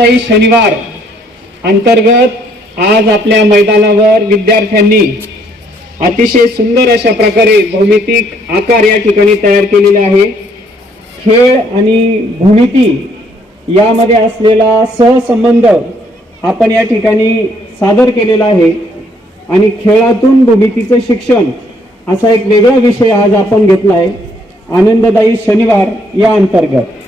काही शनिवार अंतर्गत आज आपल्या मैदानावर विद्यार्थ्यांनी अतिशय सुंदर अशा प्रकारे भौमितिक आकार या ठिकाणी तयार केलेले आहे. खेळ आणि भूमिती यामध्ये असलेला सहसंबंध आपण या ठिकाणी सादर केलेला आहे. आणि खेळातून भूमितीचं शिक्षण असा एक वेगळा विषय आज आपण घेतला आहे आनंददायी शनिवार या अंतर्गत.